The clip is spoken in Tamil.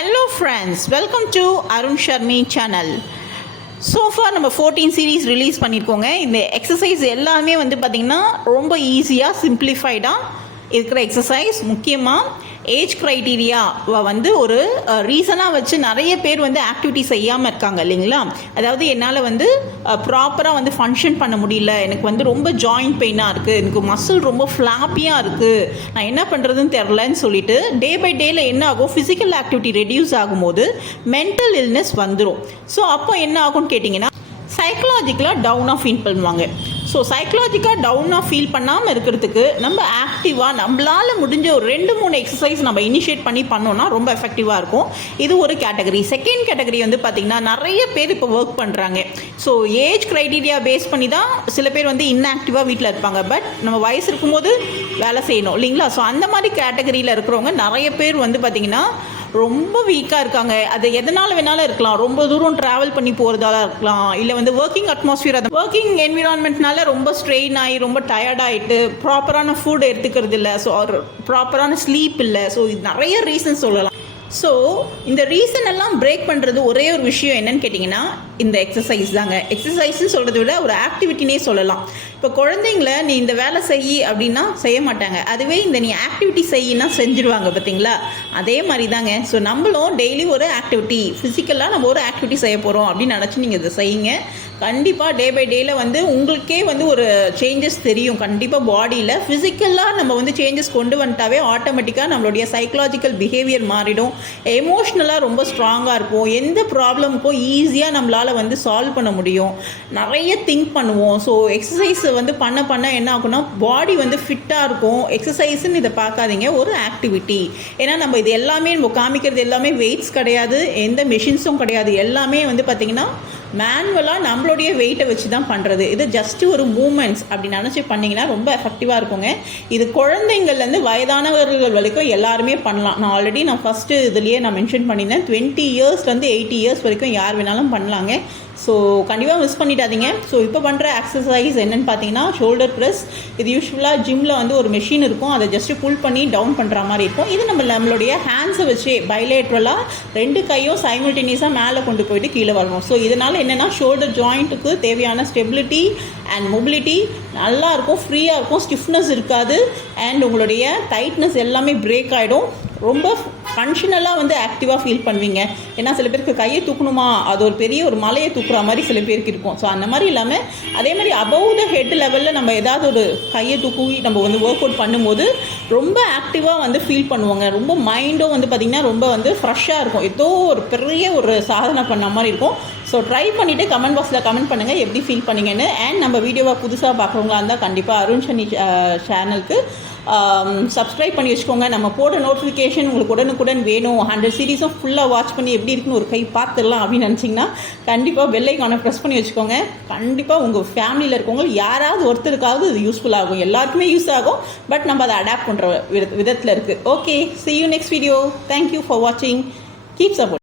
Hello friends, welcome to Arun Sharmi channel. So far நம்ம 14 சீரீஸ் ரிலீஸ் பண்ணியிருக்கோங்க. இந்த எக்ஸசைஸ் எல்லாமே வந்து பார்த்திங்கன்னா ரொம்ப ஈஸியாக சிம்பிளிஃபைடாக இருக்கிற எக்ஸசைஸ். முக்கியமாக ஏஜ் க்ரைட்டீரியாவை வந்து ஒரு ரீசனாக வச்சு நிறைய பேர் வந்து ஆக்டிவிட்டி செய்யாமல் இருக்காங்க இல்லைங்களா. அதாவது என்னால் வந்து ப்ராப்பராக வந்து ஃபங்க்ஷன் பண்ண முடியல, எனக்கு வந்து ரொம்ப ஜாயிண்ட் பெயினாக இருக்குது, எனக்கு மசில் ரொம்ப ஃப்ளாப்பியாக இருக்குது, நான் என்ன பண்ணுறதுன்னு தெரிலன்னு சொல்லிட்டு டே பை டேயில் என்ன ஆகும், ஃபிசிக்கல் ஆக்டிவிட்டி ரெடியூஸ் ஆகும்போது மென்டல் இல்னஸ் வந்துடும். ஸோ அப்போ என்ன ஆகும்னு கேட்டிங்கன்னா சைக்கலாஜிக்கலாக டவுனாக ஃபீல் பண்ணுவாங்க. ஸோ சைக்கலாஜிக்காக டவுனாக ஃபீல் பண்ணாமல் இருக்கிறதுக்கு நம்ம ஆக்டிவாக நம்மளால் முடிஞ்ச ஒரு 2-3 எக்ஸசைஸ் நம்ம இனிஷியேட் பண்ணோன்னா ரொம்ப எஃபெக்டிவாக இருக்கும். இது ஒரு கேட்டகரி. செகண்ட் கேட்டகரி வந்து பார்த்திங்கன்னா நிறைய பேர் இப்போ ஒர்க் பண்ணுறாங்க. ஸோ ஏஜ் க்ரைட்டீரியா பேஸ் பண்ணி தான் சில பேர் வந்து இன்ஆக்டிவாக வீட்டில் இருப்பாங்க. பட் நம்ம வயசு இருக்கும்போது வேலை செய்யணும் இல்லைங்களா. ஸோ அந்த மாதிரி கேட்டகரியில் இருக்கிறவங்க நிறைய பேர் வந்து பார்த்திங்கன்னா ரொம்ப வீக்காக இருக்காங்க. அது எதனால் வேணாலும் இருக்கலாம். ரொம்ப தூரம் ட்ராவல் பண்ணி போகிறதால இருக்கலாம், இல்லை வந்து ஒர்க்கிங் அட்மாஸ்ஃபியர், அந்த ஒர்க்கிங் என்விரான்மெண்ட்னால ரொம்ப ஸ்ட்ரெயின் ஆகி ரொம்ப டயர்டாகிட்டு ப்ராப்பரான ஃபுட் எடுத்துக்கிறது இல்லை, ஸோ ப்ராப்பரான ஸ்லீப் இல்லை. ஸோ இது நிறைய ரீசன் சொல்லலாம். ஸோ இந்த ரீசன் எல்லாம் பிரேக் பண்ணுறது ஒரே ஒரு விஷயம் என்னன்னு கேட்டிங்கன்னா இந்த எக்ஸசைஸ் தாங்க. எக்ஸசைஸ்ன்னு சொல்கிறத விட ஒரு ஆக்டிவிட்டினே சொல்லலாம். இப்போ குழந்தைங்கள நீ இந்த வேலை செய் அப்படின்னா செய்ய மாட்டாங்க, அதுவே இந்த நீ ஆக்டிவிட்டி செய்யினா செஞ்சுருவாங்க பார்த்தீங்களா. அதே மாதிரி தாங்க. ஸோ நம்மளும் டெய்லி ஒரு ஆக்டிவிட்டி, ஃபிசிக்கலாக நம்ம ஒரு ஆக்டிவிட்டி செய்ய போகிறோம் அப்படின்னு நினச்சி நீங்கள் இதை செய்யுங்க. கண்டிப்பாக டே பை டேயில் வந்து உங்களுக்கே வந்து ஒரு சேஞ்சஸ் தெரியும். கண்டிப்பாக பாடியில் ஃபிசிக்கலாக நம்ம வந்து சேஞ்சஸ் கொண்டு வந்துட்டாவே ஆட்டோமேட்டிக்காக நம்மளுடைய சைக்கலாஜிக்கல் பிஹேவியர் மாறிடும். எமோஷ்னலாக ரொம்ப ஸ்ட்ராங்காக இருப்போம். எந்த ப்ராப்ளமுக்கும் ஈஸியாக நம்மளால் வந்து சால்வ் பண்ண முடியும். நிறைய திங்க் பண்ணுவோம். ஸோ எக்ஸசைஸ் வந்து பண்ண என்ன ஆகும்னா பாடி வந்து ஃபிட்டாக இருக்கும். எக்ஸசைஸ்ன்னு இதை பார்க்காதீங்க, ஒரு ஆக்டிவிட்டி. ஏன்னா நம்ம இது எல்லாமே நம்ம காமிக்கிறது எல்லாமே வெயிட்ஸ் கிடையாது, எந்த மெஷின்ஸும் கிடையாது. எல்லாமே வந்து பார்த்திங்கன்னா மேனுவலாக நம்மளுடைய வெயிட்டை வச்சு தான் பண்ணுறது. இது ஜஸ்ட்டு ஒரு மூமெண்ட்ஸ் அப்படி நினச்சி பண்ணிங்கன்னா ரொம்ப எஃபெக்டிவாக இருக்குங்க. இது குழந்தைங்கள்லேருந்து வயதானவர்கள் வரைக்கும் எல்லாருமே பண்ணலாம். நான் ஆல்ரெடி ஃபஸ்ட்டு இதுலேயே நான் மென்ஷன் பண்ணியிருந்தேன், 20 இயர்ஸ்லேருந்து 80 இயர்ஸ் வரைக்கும் யார் வேணாலும் பண்ணலாங்க. ஸோ கண்டிப்பாக மிஸ் பண்ணிட்டாதீங்க. ஸோ இப்போ பண்ணுற எக்ஸசைஸ் என்னென்னு பார்த்தீங்கன்னா ஷோல்டர் ப்ரெஸ். இது யூஸ்வலாக ஜிம்மில் வந்து ஒரு மெஷின் இருக்கும், அதை ஜஸ்ட்டு புல் பண்ணி டவுன் பண்ணுற மாதிரி இருக்கும். இது நம்மளுடைய ஹேண்ட்ஸை வச்சு பைலேட்ரலாக 2 கையும் சைமல்டேனியஸாக மேலே கொண்டு போயிட்டு கீழே வரணும். ஸோ இதனால் என்னென்னா ஷோல்டர் ஜாயிண்ட்டுக்கு தேவையான ஸ்டெபிலிட்டி அண்ட் மொபிலிட்டி நல்லாயிருக்கும், ஃப்ரீயாக இருக்கும், ஸ்டிஃப்னஸ் இருக்காது, அண்ட் உங்களுடைய டைட்னஸ் எல்லாமே பிரேக் ஆகிடும். ரொம்ப ஃபங்க்ஷனலாக வந்து ஆக்டிவாக ஃபீல் பண்ணுவீங்க. ஏன்னா சில பேருக்கு கையை தூக்கணுமா, அது ஒரு பெரிய ஒரு மலையை தூக்குற மாதிரி சில பேருக்கு இருக்கும். ஸோ அந்த மாதிரி இல்லாமல் அதே மாதிரி அபவ் த ஹெட் லெவலில் நம்ம ஏதாவது ஒரு கையை தூக்கி நம்ம வந்து ஒர்க் அவுட் பண்ணும்போது ரொம்ப ஆக்டிவாக வந்து ஃபீல் பண்ணுவாங்க. ரொம்ப மைண்டும் வந்து பார்த்திங்கன்னா ரொம்ப வந்து ஃப்ரெஷ்ஷாக இருக்கும். ஏதோ ஒரு பெரிய ஒரு சாதனை பண்ண மாதிரி இருக்கும். ஸோ ட்ரை பண்ணிவிட்டு கமெண்ட் பாக்ஸில் கமெண்ட் பண்ணுங்கள் எப்படி ஃபீல் பண்ணிங்கன்னு. அண்ட் நம்ம வீடியோவை புதுசாக பார்க்குறவங்களா இருந்தால் கண்டிப்பாக அருண் ஷர்மி சேனலுக்கு சப்ஸ்கிரைப் பண்ணி வச்சுக்கோங்க. நம்ம போட நோட்டிஃபிகேஷன் உங்களுக்கு உடனுக்குடன் வேணும், 100 சீரீஸும் ஃபுல்லாக வாட்ச் பண்ணி எப்படி இருக்குன்னு ஒரு கை பார்த்துடலாம் அப்படின்னு நினச்சிங்கன்னா கண்டிப்பாக பெல் ஐகானை ப்ரெஸ் பண்ணி வச்சுக்கோங்க. கண்டிப்பாக உங்கள் ஃபேமிலியில் இருக்கவங்க யாராவது ஒருத்தருக்காவது இது யூஸ்ஃபுல் ஆகும். எல்லாருக்குமே யூஸ் ஆகும், பட் நம்ம அதை அடாப்ட் பண்ணுற விதத்தில் இருக்குது. Okay, see you next video. Thank you for watching. Keep support.